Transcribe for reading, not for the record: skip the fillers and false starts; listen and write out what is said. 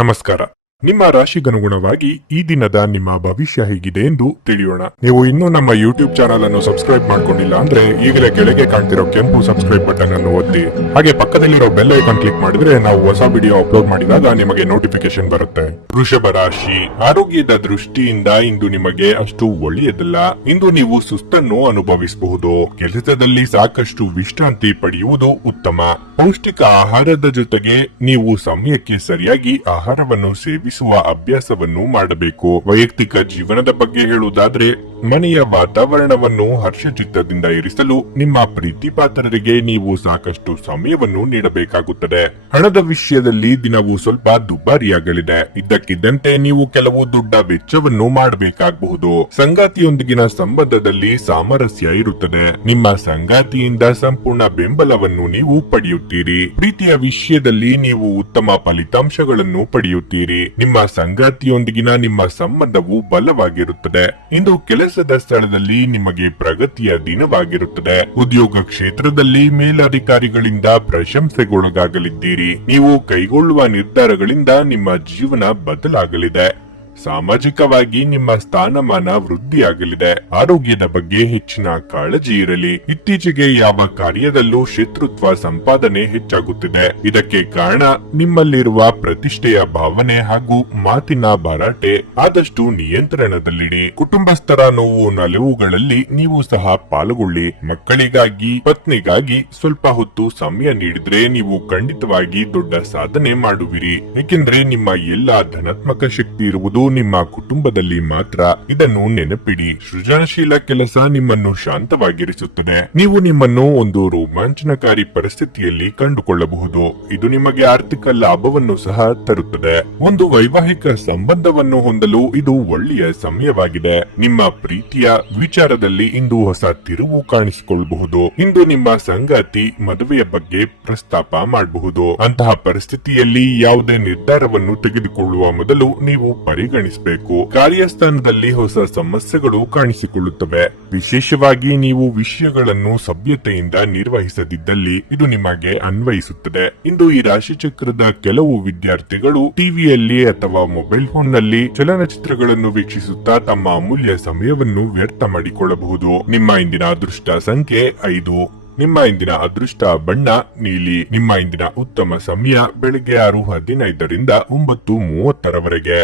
ನಮಸ್ಕಾರ. ನಿಮ್ಮ ರಾಶಿಗನುಗುಣವಾಗಿ ಈ ದಿನದ ನಿಮ್ಮ ಭವಿಷ್ಯ ಹೇಗಿದೆ ಎಂದು ತಿಳಿಯೋಣ. ನೀವು ಇನ್ನೂ ನಮ್ಮ ಯೂಟ್ಯೂಬ್ ಚಾನಲ್ ಅನ್ನು ಸಬ್ಸ್ಕ್ರೈಬ್ ಮಾಡ್ಕೊಂಡಿಲ್ಲ ಅಂದ್ರೆ ಈಗಲೇ ಕೆಳಗೆ ಕಾಣ್ತಿರೋ ಕೆಂಪು ಸಬ್ಸ್ಕ್ರೈಬ್ ಬಟನ್ ಅನ್ನು ಒತ್ತಿ, ಹಾಗೆ ಪಕ್ಕದಲ್ಲಿರೋ ಬೆಲ್ ಐಕಾನ್ ಕ್ಲಿಕ್ ಮಾಡಿದ್ರೆ ನಾವು ಹೊಸ ವಿಡಿಯೋ ಅಪ್ಲೋಡ್ ಮಾಡಿದಾಗ ನಿಮಗೆ ನೋಟಿಫಿಕೇಶನ್ ಬರುತ್ತೆ. ವೃಷಭ ರಾಶಿ, ಆರೋಗ್ಯದ ದೃಷ್ಟಿಯಿಂದ ಇಂದು ನಿಮಗೆ ಅಷ್ಟು ಒಳ್ಳೆಯದಲ್ಲ. ಇಂದು ನೀವು ಸುಸ್ತನ್ನು ಅನುಭವಿಸಬಹುದು. ಕೆಲಸದಲ್ಲಿ ಸಾಕಷ್ಟು ವಿಶ್ರಾಂತಿ ಪಡೆಯುವುದು ಉತ್ತಮ. ಪೌಷ್ಟಿಕ ಆಹಾರದ ಜೊತೆಗೆ ನೀವು ಸಮಯಕ್ಕೆ ಸರಿಯಾಗಿ ಆಹಾರವನ್ನು ಸೇವಿಸುವ ಅಭ್ಯಾಸವನ್ನು ಮಾಡಬೇಕು. ವೈಯಕ್ತಿಕ ಜೀವನದ ಬಗ್ಗೆ ಹೇಳುವುದಾದ್ರೆ, ಮನೆಯ ವಾತಾವರಣವನ್ನು ಹರ್ಷಚಿತ್ತದಿಂದ ಇರಿಸಲು ನಿಮ್ಮ ಪ್ರೀತಿ ಪಾತ್ರರಿಗೆ ನೀವು ಸಾಕಷ್ಟು ಸಮಯವನ್ನು ನೀಡಬೇಕಾಗುತ್ತದೆ. ಹಣದ ವಿಷಯದಲ್ಲಿ ದಿನವೂ ಸ್ವಲ್ಪ ದುಬಾರಿಯಾಗಲಿದೆ. ಇದ್ದಕ್ಕಿದ್ದಂತೆ ನೀವು ಕೆಲವು ದೊಡ್ಡ ವೆಚ್ಚವನ್ನು ಮಾಡಬೇಕಾಗಬಹುದು. ಸಂಗಾತಿಯೊಂದಿಗಿನ ಸಂಬಂಧದಲ್ಲಿ ಸಾಮರಸ್ಯ ಇರುತ್ತದೆ. ನಿಮ್ಮ ಸಂಗಾತಿಯಿಂದ ಸಂಪೂರ್ಣ ಬೆಂಬಲವನ್ನು ನೀವು ಪಡೆಯುತ್ತೀರಿ. ಪ್ರೀತಿಯ ವಿಷಯದಲ್ಲಿ ನೀವು ಉತ್ತಮ ಫಲಿತಾಂಶಗಳನ್ನು ಪಡೆಯುತ್ತೀರಿ. ನಿಮ್ಮ ಸಂಗಾತಿಯೊಂದಿಗಿನ ನಿಮ್ಮ ಸಂಬಂಧವು ಬಲವಾಗಿರುತ್ತದೆ. ಇಂದು ಕೆಲಸದ ಸ್ಥಳದಲ್ಲಿ ನಿಮಗೆ ಪ್ರಗತಿಯ ದಿನವಾಗಿರುತ್ತದೆ. ಉದ್ಯೋಗ ಕ್ಷೇತ್ರದಲ್ಲಿ ಮೇಲಧಿಕಾರಿಗಳಿಂದ ಪ್ರಶಂಸೆಗೊಳಗಾಗಲಿದ್ದೀರಿ. ನೀವು ಕೈಗೊಳ್ಳುವ ನಿರ್ಧಾರಗಳಿಂದ ನಿಮ್ಮ ಜೀವನ ಬದಲಾಗಲಿದೆ. ಸಾಮಾಜಿಕವಾಗಿ ನಿಮ್ಮ ಸ್ಥಾನಮಾನ ವೃದ್ಧಿಯಾಗಲಿದೆ. ಆರೋಗ್ಯದ ಬಗ್ಗೆ ಹೆಚ್ಚಿನ ಕಾಳಜಿ ಇರಲಿ. ಇತ್ತೀಚೆಗೆ ಯಾವ ಕಾರ್ಯದಲ್ಲೂ ಶತ್ರುತ್ವ ಸಂಪಾದನೆ ಹೆಚ್ಚಾಗುತ್ತಿದೆ. ಇದಕ್ಕೆ ಕಾರಣ ನಿಮ್ಮಲ್ಲಿರುವ ಪ್ರತಿಷ್ಠೆಯ ಭಾವನೆ ಹಾಗೂ ಮಾತಿನ ಭರಾಟೆ. ಆದಷ್ಟು ನಿಯಂತ್ರಣದಲ್ಲಿಡಿ. ಕುಟುಂಬಸ್ಥರ ನೋವು ನಲಿವುಗಳಲ್ಲಿ ನೀವು ಸಹ ಪಾಲ್ಗೊಳ್ಳಿ. ಮಕ್ಕಳಿಗಾಗಿ, ಪತ್ನಿಗಾಗಿ ಸ್ವಲ್ಪ ಹೊತ್ತು ಸಮಯ ನೀಡಿದ್ರೆ ನೀವು ಖಂಡಿತವಾಗಿ ದೊಡ್ಡ ಸಾಧನೆ ಮಾಡುವಿರಿ. ಏಕೆಂದ್ರೆ ನಿಮ್ಮ ಎಲ್ಲಾ ಧನಾತ್ಮಕ ಶಕ್ತಿ ಇರುವುದು ನಿಮ್ಮ ಕುಟುಂಬದಲ್ಲಿ ಮಾತ್ರ. ಇದನ್ನು ನೆನಪಿಡಿ. ಸೃಜನಶೀಲ ಕೆಲಸ ನಿಮ್ಮನ್ನು ಶಾಂತವಾಗಿರಿಸುತ್ತದೆ. ನೀವು ನಿಮ್ಮನ್ನು ಒಂದು ರೋಮಾಂಚನಕಾರಿ ಪರಿಸ್ಥಿತಿಯಲ್ಲಿ ಕಂಡುಕೊಳ್ಳಬಹುದು. ಇದು ನಿಮಗೆ ಆರ್ಥಿಕ ಲಾಭವನ್ನು ಸಹ ತರುತ್ತದೆ. ಒಂದು ವೈವಾಹಿಕ ಸಂಬಂಧವನ್ನು ಹೊಂದಲು ಇದು ಒಳ್ಳೆಯ ಸಮಯವಾಗಿದೆ. ನಿಮ್ಮ ಪ್ರೀತಿಯ ವಿಚಾರದಲ್ಲಿ ಇಂದು ಹೊಸ ತಿರುವು ಕಾಣಿಸಿಕೊಳ್ಳಬಹುದು. ಇಂದು ನಿಮ್ಮ ಸಂಗಾತಿ ಮದುವೆಯ ಬಗ್ಗೆ ಪ್ರಸ್ತಾಪ ಮಾಡಬಹುದು. ಅಂತಹ ಪರಿಸ್ಥಿತಿಯಲ್ಲಿ ಯಾವುದೇ ನಿರ್ಧಾರವನ್ನು ತೆಗೆದುಕೊಳ್ಳುವ ಮೊದಲು ನೀವು ಪರಿಗಣಿಸಬೇಕು. ಕಾರ್ಯಸ್ಥಾನದಲ್ಲಿ ಹೊಸ ಸಮಸ್ಯೆಗಳು ಕಾಣಿಸಿಕೊಳ್ಳುತ್ತವೆ. ವಿಶೇಷವಾಗಿ ನೀವು ವಿಷಯಗಳನ್ನು ಸಭ್ಯತೆಯಿಂದ ನಿರ್ವಹಿಸದಿದ್ದಲ್ಲಿ ಇದು ನಿಮಗೆ ಅನ್ವಯಿಸುತ್ತದೆ. ಇಂದು ಈ ರಾಶಿ ಚಕ್ರದ ಕೆಲವು ವಿದ್ಯಾರ್ಥಿಗಳು ಟಿವಿಯಲ್ಲಿ ಅಥವಾ ಮೊಬೈಲ್ ಫೋನ್ ನಲ್ಲಿ ಚಲನಚಿತ್ರಗಳನ್ನು ವೀಕ್ಷಿಸುತ್ತಾ ತಮ್ಮ ಅಮೂಲ್ಯ ಸಮಯವನ್ನು ವ್ಯರ್ಥ ಮಾಡಿಕೊಳ್ಳಬಹುದು. ನಿಮ್ಮ ಇಂದಿನ ಅದೃಷ್ಟ ಸಂಖ್ಯೆ 5. ನಿಮ್ಮ ಇಂದಿನ ಅದೃಷ್ಟ ಬಣ್ಣ ನೀಲಿ. ನಿಮ್ಮ ಇಂದಿನ ಉತ್ತಮ ಸಮಯ ಬೆಳಗ್ಗೆ 6:15 ರಿಂದ 9:30 ರವರೆಗೆ.